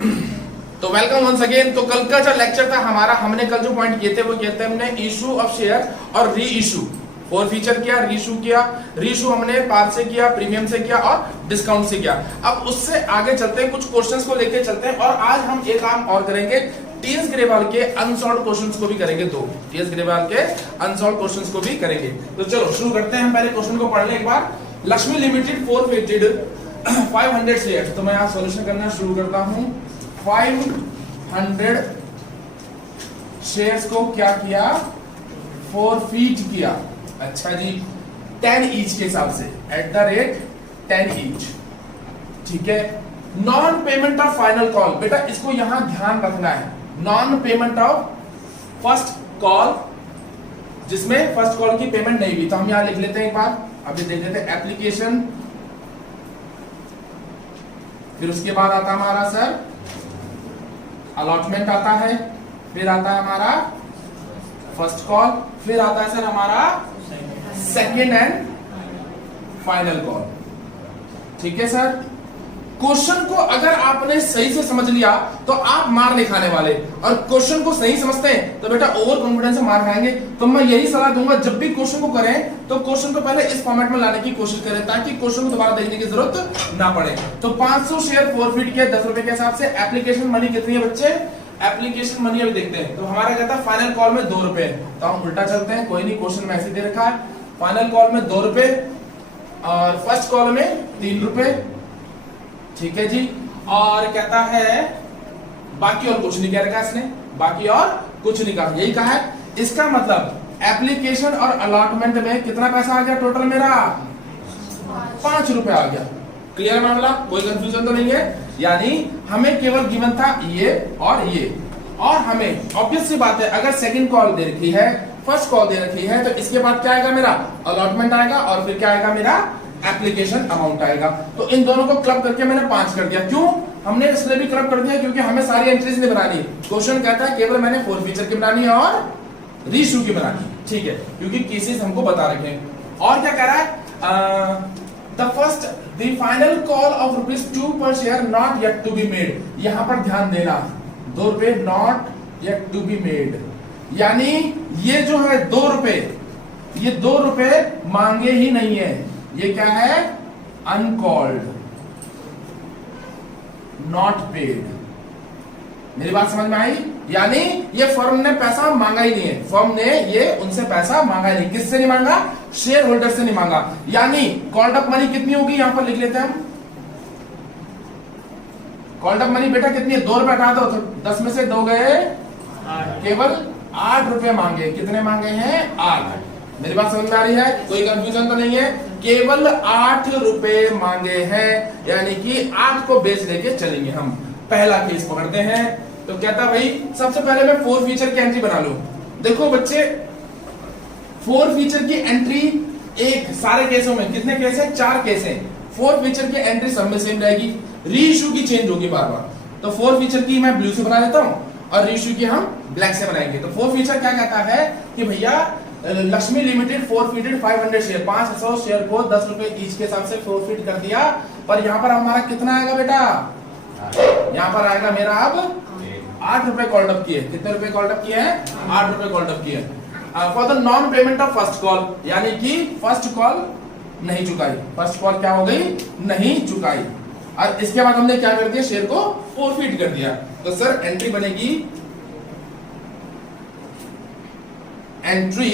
तो welcome once again. तो कल का जो लेक्चर था हमारा, हमने कल जो पॉइंट किए थे वो किए थे हमने इशू ऑफ शेयर और री इशू। फोर फीचर किया, रीइशू किया। रीइशू हमने पार से किया, प्रीमियम से किया और डिस्काउंट से किया। अब उससे आगे चलते हैं, कुछ क्वेश्चंस को लेके चलते हैं और आज हम एक काम और करेंगे, टीएस ग्रेवाल के अनसॉल्व्ड क्वेश्चंस को भी करेंगे। टीएस ग्रेवाल के अनसॉल्व्ड क्वेश्चंस को भी करेंगे। तो चलो शुरू करते हैं। हम पहले क्वेश्चन को पढ़ लें एक बार। Lakshmi limited forfeited 500 shares. तो मैं यहाँ सॉल्यूशन करना शुरू करता हूँ। 500 शेयर्स को क्या किया? फोरफीट किया। अच्छा जी, 10 ईच के हिसाब से, एट द रेट 10 ईच। ठीक है। Non payment of final call, बेटा इसको यहां ध्यान रखना है। Non payment of first call, जिसमें फर्स्ट कॉल की पेमेंट नहीं हुई। तो हम यहां लिख लेते हैं एक बार, अभी देख लेते हैं एप्लीकेशन, फिर उसके बाद आता हमारा सर अलॉटमेंट आता है, फिर आता है हमारा फर्स्ट कॉल, फिर आता है सर हमारा सेकेंड एंड फाइनल कॉल। ठीक है सर। क्वेश्चन को अगर आपने सही से समझ लिया तो आप मार नहीं खाने वाले, और क्वेश्चन को सही समझते हैं तो बेटा ओवर कॉन्फिडेंस से मार खाएंगे। तो मैं यही सलाह दूंगा, जब भी क्वेश्चन को करें तो क्वेश्चन को पहले इस फॉर्मेट में लाने की कोशिश करें, ताकि क्वेश्चन को दोबारा देखने की जरूरत ना पड़े। तो 500 शेयर फोरफीट किया 10 रुपए के हिसाब से। एप्लीकेशन मनी कितनी है बच्चे? एप्लीकेशन मनी अभी देखते हैं। तो हमारा कहता है फाइनल कॉल में 2 रुपए। तो हम उल्टा चलते हैं, कोई नहीं, क्वेश्चन में ऐसे दे रखा है। फाइनल कॉल में 2 रुपए और फर्स्ट कॉल में 3 रुपए। ठीक है जी। और कहता है बाकी और कुछ नहीं कह रखा इसने, बाकी और कुछ नहीं कहा, यही कहा है। इसका मतलब एप्लीकेशन और अलॉटमेंट में कितना पैसा आ गया टोटल मेरा? 5 रुपए आ गया। क्लियर मामला? कोई कंफ्यूजन तो नहीं है? यानी हमें केवल गिवन था ये, और हमें ऑब्वियस सी बात है, अगर सेकंड कॉल दे रखी है, फर्स्ट कॉल दे रखी है, तो इसके बाद क्या आएगा मेरा? अलॉटमेंट आएगा, और फिर क्या आएगा मेरा? एप्लीकेशन अमाउंट आएगा। तो इन दोनों को क्लब करके मैंने 5 कर दिया। क्यों हमने इसलिए भी क्लब कर दिया? क्योंकि हमें सारी एंट्रीज नहीं बनानी। क्वेश्चन कहता है केवल मैंने फोर फीचर की बनानी है और रीइशू की बनानी। ठीक है, क्योंकि केसेस हमको बता रखे हैं। और क्या कह रहा है? द फाइनल कॉल ऑफ ₹2 पर share not yet to be made. यहां पर ध्यान देना, 2 रुपए not yet to be made, यानी ये जो है 2 रुपए, ये 2 रुपए मांगे ही नहीं है। ये क्या है? Uncalled, not paid. मेरी बात समझ में आई? यानी ये फर्म ने पैसा मांगा ही नहीं है। फर्म ने ये उनसे पैसा मांगा ही नहीं। किससे नहीं मांगा? शेयर होल्डर से नहीं मांगा। यानी कॉल्ड अप मनी कितनी होगी? यहां पर लिख लेते हैं हम। कॉल्ड अप मनी बेटा कितनी है? 2 रुपए हटा दो, तो 10 में से 2 गए, केवल 8 रुपए मांगे। कितने मांगे हैं? 8। मेरी बात समझ में आ रही है? कोई कंफ्यूजन तो नहीं है? केवल 8 रुपए मांगे हैं, यानी कि 8 को बेच लेके चलेंगे हम। पहला केस पकड़ते हैं। तो कहता भाई सबसे पहले मैं फोर फीचर की एंट्री बना लूं। देखो बच्चे, फोर फीचर की एंट्री एक सारे केसों में, कितने केस है? 4 केस है। फोर फीचर की एंट्री सब में सेम रहेगी, रीइशू की चेंज होगी बार बार। तो फोर फीचर की मैं ब्लू से बना लेता हूं और रीइशू की हम ब्लैक से बनाएंगे। तो फोर फीचर क्या कहता है कि भैया लक्ष्मी लिमिटेड फोरफीटेड 500 शेयर, 500 शेयर को 10 रुपए ईच के हिसाब से फोरफीट कर दिया। पर यहाँ पर हमारा कितना आएगा बेटा? यहाँ पर आएगा मेरा अब 8 रुपए कॉल्ड अप किए। कितने रुपए कॉल्ड अप किए हैं? 8 रुपए कॉल्ड अप किए। For the non payment of first call, यानी कि फर्स्ट कॉल नहीं चुकाई। फर्स्ट कॉल क्या हो गई? नहीं चुकाई। और इसके बाद हमने क्या कर दिया? शेयर को फोरफीट कर दिया। तो सर एंट्री बनेगी, एंट्री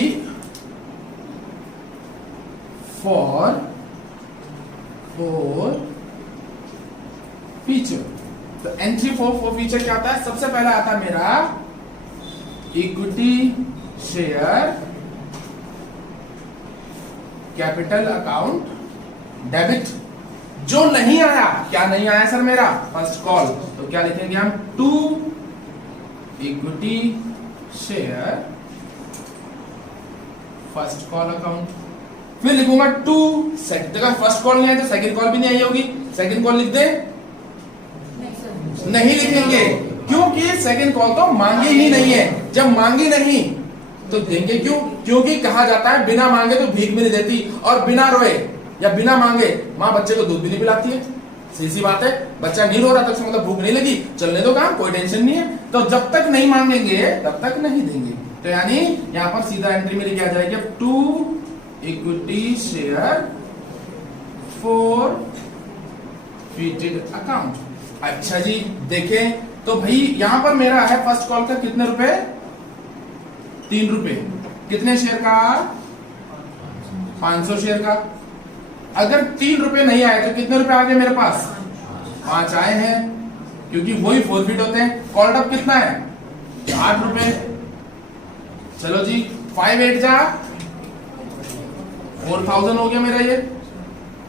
फॉर फीचर। तो एंट्री फॉर फीचर क्या आता है? सबसे पहला आता है मेरा equity share capital account debit. जो नहीं आया, क्या नहीं आया सर मेरा? First call. तो क्या लिखेंगे हम? To equity share first call account. फिर लिखूंगा 2 देखा फर्स्ट कॉल नहीं आई तो सेकंड कॉल भी नहीं आई होगी। सेकंड कॉल लिख दे? नहीं लिखेंगे, क्योंकि सेकंड कॉल तो मांगी ही नहीं है। जब मांगी नहीं तो देंगे क्यों? क्योंकि कहा जाता है बिना मांगे तो भीख भी नहीं देती, और बिना रोए या बिना मांगे माँ बच्चे को दूध भी नहीं पिलाती है। सीधी बात है, बच्चा नहीं रो रहा तक से मतलब भूख नहीं लगी, चलने दो काम, कोई टेंशन नहीं है। तो जब तक नहीं मांगेंगे तब तक नहीं देंगे। तो यानी यहां पर सीधा एंट्री मेरी क्या जाएगी, to equity share forfeited account. अच्छा जी, देखें तो भाई यहां पर मेरा है फर्स्ट कॉल का कितने रुपए, 3 रुपए। कितने शेयर का, 500 शेयर का। अगर 3 रुपए नहीं आए तो कितने रुपए आ गए मेरे पास, 5 आए हैं, क्योंकि वही फॉरफिट होते हैं। कॉल्ड अप कितना है, 8 रुपए। चलो जी, 5 8 जा 4000 हो गया मेरा ये।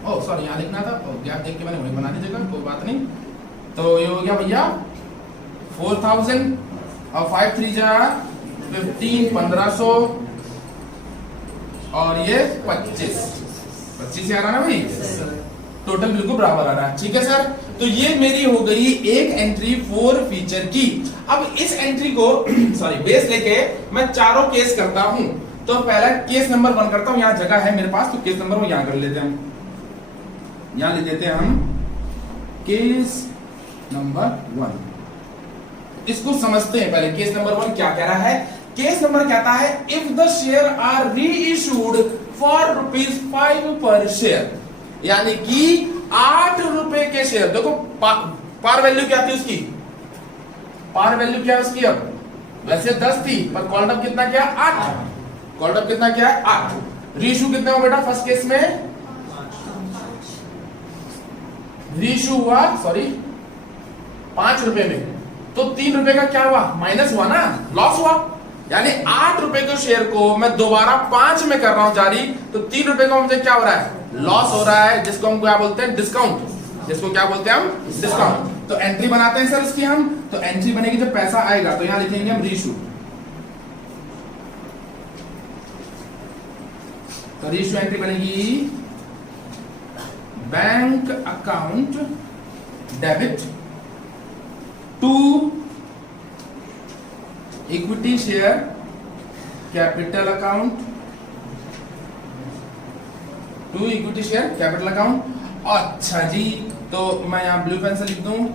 ओ सॉरी, यहां लिखना था, गैप देख के मैंने वही बना दी जगह, कोई बात नहीं। तो ये हो गया भैया 4000 और 5 3 जा 15 1500 और ये 25 आ रहा ना भाई, टोटल बिल्कुल बराबर आ रहा है। ठीक है सर, तो ये मेरी हो गई एक एंट्री 4 फीचर की। अब इस एंट्री को सॉरी बेस लेके मैं चारों केस करता हूं। तो पहला केस नंबर 1 करता हूं, यहां जगह है मेरे पास, तो केस नंबर 1 यहां कर लेते हैं हम। यहां ले देते हैं हम केस नंबर 1। इसको समझते हैं पहले, केस नंबर 1 क्या कह रहा है। केस नंबर कहता है इफ द शेयर आर री इशूड फॉर ₹5 पर शेयर, यानी कि 8 रुपए के शेयर। देखो पार वैल्यू क्या थी उसकी, पार वैल्यू क्या है उसकी, अब वैसे 10 थी पर कॉल्ड अप कितना किया, 8। कॉल्ड अप कितना किया, 8। रीइशू कितना हुआ बेटा फर्स्ट केस में, रीइशू हुआ सॉरी 5 रुपए में, तो 3 रुपए का क्या हुआ, माइनस हुआ ना, लॉस हुआ। यानी 8 रुपए के शेयर को मैं दोबारा 5 में कर रहा हूं जारी, तो 3 रुपए का मुझे क्या हो रहा है, लॉस हो रहा है, जिसको हम क्या बोलते हैं, डिस्काउंट। जिसको क्या बोलते हैं हम, डिस्काउंट। तो एंट्री बनाते हैं सर इसकी हम। तो एंट्री बनेगी जब पैसा आएगा, तो यहां लिखेंगे हम रीइशू। तो रीइशू एंट्री बनेगी bank account debit to equity share capital account, to equity share capital account. अच्छा जी, तो मैं यहां ब्लू पेन से लिख दूं,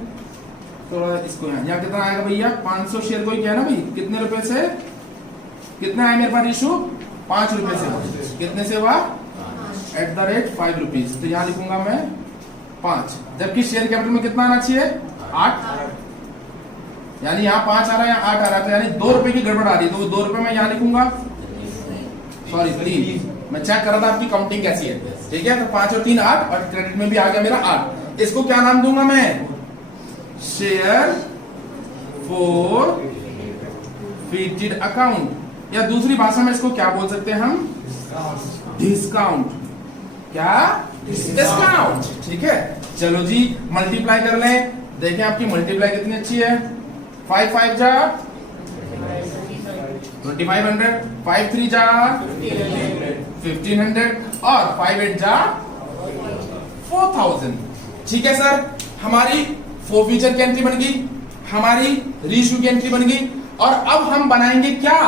थोड़ा इसको यहां कितना आएगा भैया, 500 शेयर को ही क्या ना भाई, कितने रुपए से, कितना है मेरे पास इशू, 5 रुपए से। कितने से हुआ, @5 रुपीज। तो यहां लिखूंगा मैं 5, जबकि शेयर कैपिटल में कितना आना चाहिए, 8। यानी यहाँ 5 आ रहा है, यहाँ 8 आ रहा है, तो यानी 2 रुपए की गड़बड़ आ रही है, तो वो 2 रुपए मैं यहाँ लिखूंगा, सॉरी प्लीज मैं चेक कर रहा था आपकी काउंटिंग कैसी है। ठीक है, तो 5 और 3 8, और क्रेडिट में भी आ गया मेरा 8। इसको क्या नाम दूंगा मैं, शेयर फॉरफिटेड अकाउंट, या दूसरी भाषा में इसको क्या बोल सकते हैं हम, डिस्काउंट। क्या, डिस्काउंट। ठीक है, चलो जी मल्टीप्लाई कर लें, देखें आपकी मल्टीप्लाई कितनी अच्छी है। 5 5 जा 2500, 5 3 जा 1500 और 5 8 जा 4000। ठीक है सर, हमारी फॉरफीचर की एंट्री बन गई, हमारी रीइशू की एंट्री बन गई। और अब हम बनाएंगे क्या,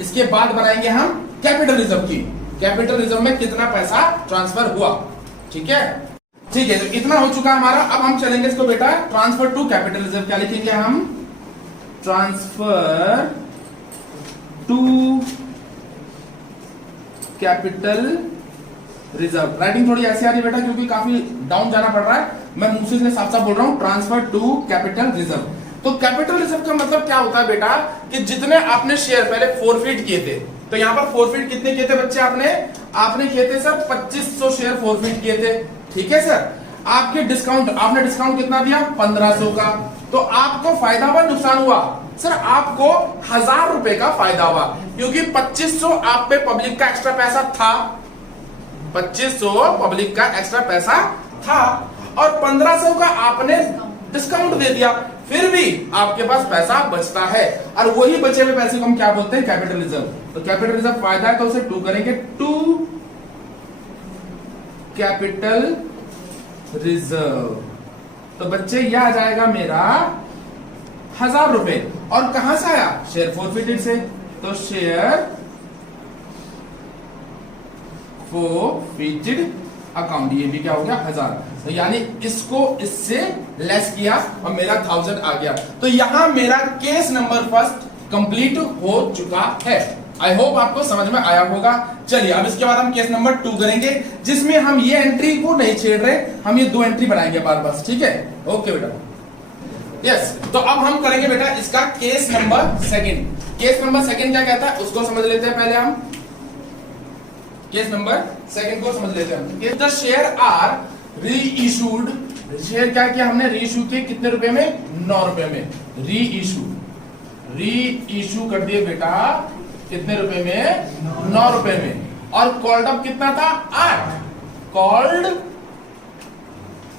इसके बाद बनाएंगे हम कैपिटल रिजर्व की। कैपिटल रिजर्व में कितना पैसा ट्रांसफर हुआ। ठीक है, ठीक है, तो इतना हो चुका हमारा। अब हम चलेंगे इसको बेटा ट्रांसफर टू कैपिटल रिजर्व। क्या लिखेंगे हम, transfer to capital reserve. Writing थोड़ी ऐसी आ रही है बेटा क्योंकि काफी डाउन जाना पड़ रहा है, मैं मुंह से साफ साफ बोल रहा हूं, ट्रांसफर टू कैपिटल रिजर्व। तो कैपिटल रिजर्व का मतलब क्या होता है बेटा, कि जितने आपने शेयर पहले फॉरफिट किए थे, तो यहां पर फॉरफिट कितने किए थे बच्चे, आपने किए थे सर 2500 शेयर फॉरफिट किए थे। ठीक है सर, आपके डिस्काउंट, आपने डिस्काउंट कितना दिया, 1500 का। तो आपको फायदा हुआ, नुकसान हुआ सर, आपको 1000 रुपए का फायदा हुआ, क्योंकि 2500 आप पे पब्लिक का एक्स्ट्रा पैसा था, 2500 पब्लिक का एक्स्ट्रा पैसा था, और 1500 का आपने डिस्काउंट दे दिया, फिर भी आपके पास पैसा बचता है, और वही बचे हुए पैसे को हम क्या बोलते हैं, कैपिटल रिजर्व। तो कैपिटल रिजर्व फायदा है तो उसे 2 करेंगे, टू कैपिटल रिजर्व। तो बच्चे यह आ जाएगा मेरा 1000 रुपए, और कहां से आया, शेयर फॉरफिटेड से। तो शेयर फॉरफिटेड अकाउंट, ये भी क्या हो गया 1000। तो यानी इसको इससे लेस किया और मेरा 1000 आ गया। तो यहां मेरा केस नंबर फर्स्ट कंप्लीट हो चुका है। आई होप आपको समझ में आया होगा। चलिए अब इसके बाद हम केस नंबर 2 करेंगे, जिसमें हम ये एंट्री को नहीं छेड़ रहे, हम ये 2 एंट्री बनाएंगे बार बार। ठीक है, ओके बेटा। यस, तो अब हम करेंगे बेटा इसका case number second. Case number second क्या कहता है उसको समझ लेते हैं पहले हम। केस नंबर सेकंड को समझ लेते हैं। द शेयर आर री इशूड। शेयर क्या किया हमने, री इशू किए कितने रुपए में, 9 रुपए में। री इशू कर दिए बेटा कितने रुपए में, 9 रुपए में। और कॉल्ड अप कितना था, 8। कॉल्ड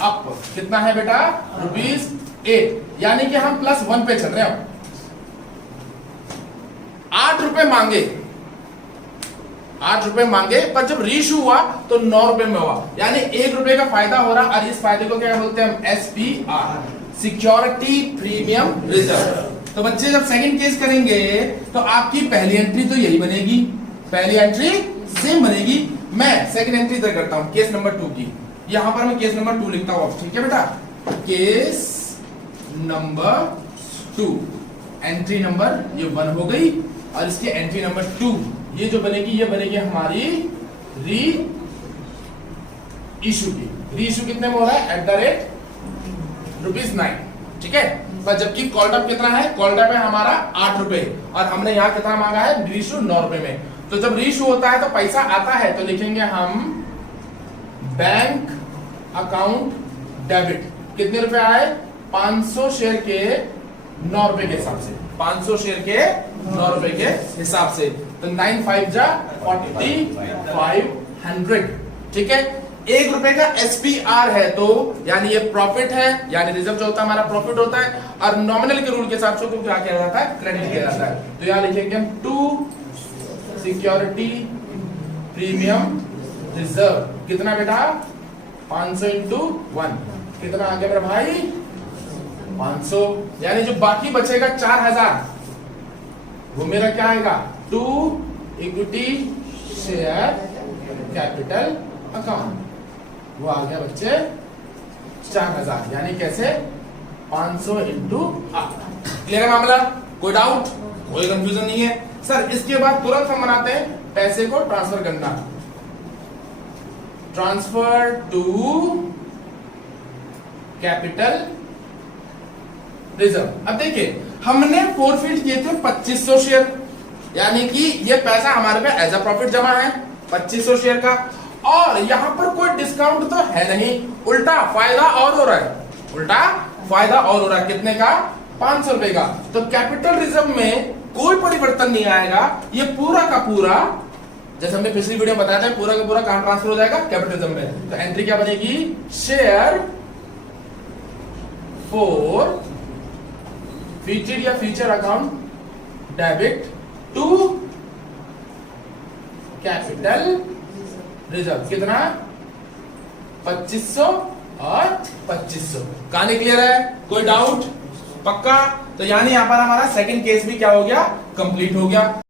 अप कितना है बेटा, ₹8। यानी कि हम +1 पे चल रहे हैं। 8 रुपए मांगे, 8 रुपए मांगे, पर जब रीइशू हुआ तो 9 रुपए में हुआ, यानी 1 रुपए का फायदा हो रहा। और इस फायदे को क्या बोलते हैं हम, SPR, सिक्योरिटी प्रीमियम रिजर्व। तो बच्चे जब सेकंड केस करेंगे तो आपकी पहली एंट्री तो यही बनेगी, पहली एंट्री सेम बनेगी। मैं सेकंड एंट्री इधर करता हूं केस नंबर 2 की। यहां पर मैं केस नंबर 2 लिखता हूं, ठीक है बेटा। केस नंबर 2, एंट्री नंबर ये 1 हो गई, और इसकी एंट्री नंबर 2 ये जो बनेगी, ये बनेगी हमारी री इशू की। री इशू कितने में हो रहा है, ₹9, ठीक है। पर जबकि कॉल्ड अप कितना है, कॉल्ड अप है हमारा 8 रुपए, और हमने यहां कितना मांगा है, री इशू 9 रुपए में। तो जब री इशू होता है तो पैसा आता है, तो लिखेंगे हम बैंक अकाउंट डेबिट। कितने रुपए आए, 500 शेयर के 9 रुपए के हिसाब से, 500 शेयर के 9 रुपए के हिसाब से। तो 9 5 जा 4500, ठीक है। 1 रुपए का SPR है, तो यानी ये प्रॉफिट है, यानी रिजर्व जो होता है हमारा प्रॉफिट होता है। और नॉमिनल के रूल के हिसाब से क्या किया जाता है, क्रेडिट किया जाता है। तो यहां लिखेंगे हम 2 सिक्योरिटी प्रीमियम रिजर्व। कितना बेटा, 500 × 1, कितना आ गया मेरा भाई, 500। यानी जो बाकी बचेगा 4000, वो मेरा क्या आएगा, 2 इक्विटी शेयर कैपिटल अकाउंट। वो आ गया बच्चे 4000, यानी कैसे, 500 × 8। क्लियर है मामला, कोई डाउट, कोई कंफ्यूजन नहीं है। सर इसके बाद तुरंत हम बनाते हैं पैसे को ट्रांसफर करना। Transfer to capital reserve. अब देखिए हमने फोरफिट किए थे 2500 शेयर, यानी कि ये पैसा हमारे पे एज अ प्रॉफिट जमा है 2500 शेयर का, और यहां पर कोई डिस्काउंट तो है नहीं, उल्टा फायदा और हो रहा है, उल्टा फायदा और हो रहा है। कितने का, 500 रुपए का। तो कैपिटल रिजर्व में कोई परिवर्तन नहीं आएगा, ये पूरा का पूरा, जैसे हमने पिछली वीडियो में बताया था, पूरा का पूरा कहां ट्रांसफर हो जाएगा, कैपिटल रिजर्व में। तो एंट्री क्या बनेगी, शेयर फॉर फीचर या future account debit to capital reserve. कितना, 2500 और 2500। कहानी क्लियर है, कोई डाउट, पक्का। तो यानी यहां पर हमारा सेकंड केस भी क्या हो गया, कंप्लीट हो गया।